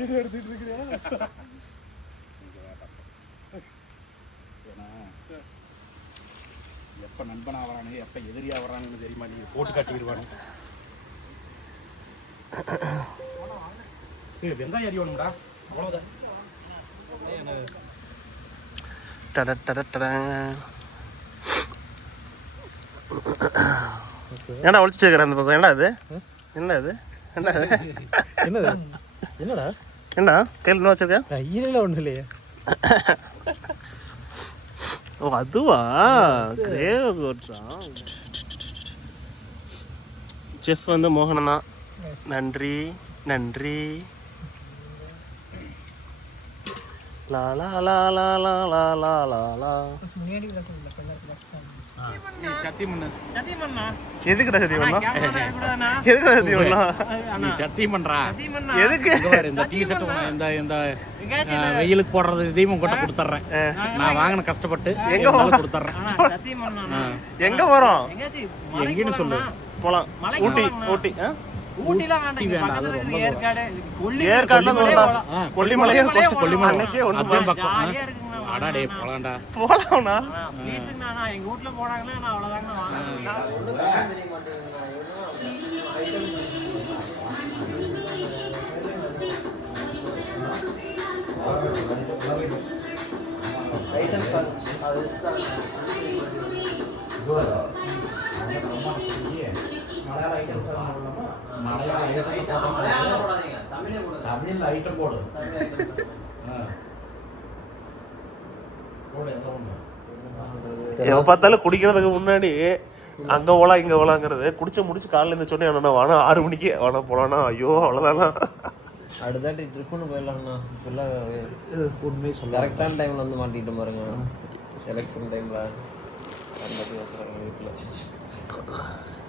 Video எடுத்துட்டு இருக்கிறியா? எப்ப நண்பனா வரானு எப்ப எதிரியா வரானுன்னு தெரியுமா? நீங்க போட்டு காட்டிடுவானு. வெங்காயம் அறியணும்டா, அவ்வளவுதான். ஏன்டா ஒழிச்சு வச்சுக்கிறேன் அந்த பக்கம்? என்னடா இது? என்னது என்னது என்னது என்னடா என்ன கையில் என்ன வச்சிருக்கேன்? கையில ஒன்றும் இல்லையே. ஓ அதுவா? கிரேவ் செஃப் வந்து மோகனன் தான். நன்றி நன்றி. லா லா லா லா லா லா லா லா லா. எதுக்குடா சத்தியம் பண்ணா? எதுக்குடா சத்தியம் பண்ணா? நீ சத்தியம் பண்றா? எதுக்கு? இந்த டீ-ஷர்ட் இந்த வெயிலுக்கு போடுறது இதையும் கொட்ட கொடுத்துறேன். நான் வாங்கின கஷ்டப்பட்டு எங்க கொடுத்துறேன். எங்க போறோம்? எங்கன்னு சொல்லு. போலாம். ஊட்டி. ஊட்டி கொல்லிமலையே கொல்லிமலைக்கே ஒன்று பக்கம். அடாடே போலாம்டா. போலாம்ண்ணா. எங்க வீட்டுல போனாங்களே நான் அவ்வளவுதாங்க. தமிழ்ல ஐட்டம் போடு. எப்ப பார்த்தாலும் குடிக்கிறதுக்கு முன்னாடி அங்க போலாம் இங்க போலாங்கிறது. குடிச்சு முடிச்சு காலையில இருந்து சொன்னேன் அண்ணா வானா 6 மணிக்கு வானா போலானா. ஐயோ அவ்வளவுதானா. அடுத்தாட்டி ட்ரிப்புன்னு போயிடலாங்கண்ணா. இப்பெல்லாம் உண்மை சொல்ல கரெக்டான டைமில் வந்து மாட்டிகிட்டு பாருங்க. எலெக்ஷன் டைமில் அந்த பேசுகிறாங்க வீட்டில்.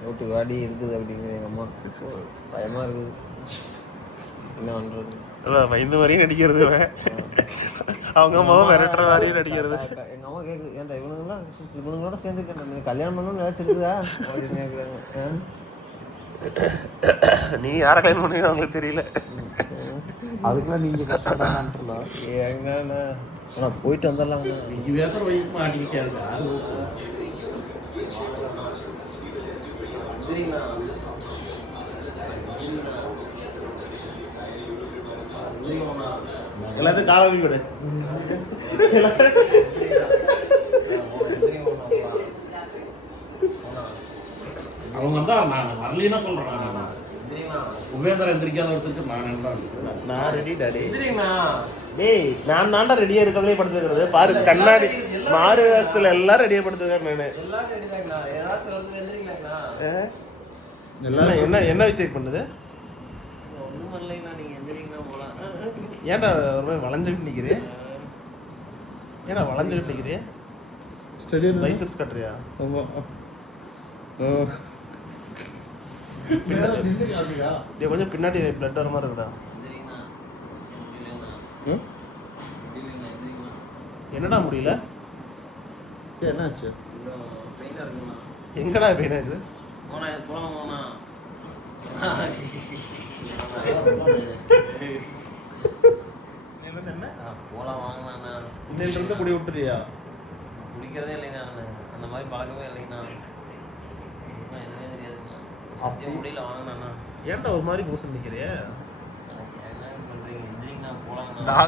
ஓட்டு வாடி இருக்குது அப்படிங்கிற எங்கள் அம்மா பயமாக இருக்குது. என்ன பண்ணுறது? அதான் பயந்து மாதிரியும் நடிக்கிறது. அவங்க அம்மாவும் மிரட்டுற மாதிரியும் நடிக்கிறது. எங்கள் அம்மா கேட்குது, ஏன்டா இவனுங்களோட சேர்ந்துருக்கேன் கல்யாணம் பண்ணணும்னு நினச்சிருக்குதா அப்படின்னு கேட்குறாங்க. நீ யாரை கல்யாணம் பண்ணுவீங்க அவங்களுக்கு தெரியல. அதுக்கெல்லாம் நீங்கள் கஷ்டப்படாமல் எங்கண்ணா ஆனால் போயிட்டு வந்துடலாம். நீ பேசுகிற வயசுக்கு மாட்டிக்கிட்டே. எல்லாத்தையும் காலவி விடு. அவங்க வந்தா நான் வரலன்னா சொல்றேன். உபேந்திர எந்திரிக்காத ஒருத்தருக்கு நான் என்ன? நான் ரெடி டாடி. டேய் நான் தாண்டா ரெடியா இருக்கிறதே படுத்துக்கிறது. பாரு கண்ணாடி மாறு வேஷத்துல எல்லாம் ரெடியா படுத்துக்கிறேன் நானு. என்ன என்ன விஷயம் பண்ணுது? ஏன்டா ஒரு மாதிரி வளைஞ்சுக்கிட்டு நிற்கிறே? ஏன்டா வளைஞ்சுக்கிட்டு நிற்கிறே? ஸ்டெடியம் பைசெப்ஸ் கட்டுறியா? கொஞ்சம் பின்னாடி பிளட் வர மாதிரி இருக்குடா. என்னடா முடியல? என்னாச்சு? எங்கடா பெயின் ஆகுது? போலாம் வாங்கினாண்ணா. இந்த குடி விட்டுறியா? குடிக்கிறதே இல்லைங்கண்ணா. அந்த மாதிரி பழக்கமே இல்லைங்கண்ணா. என்னன்னே தெரியாதுங்கண்ணா. சத்தியம் முடியல வாங்கினாண்ணா. ஏன்டா ஒரு மாதிரி பூசம் நிற்கிறியா?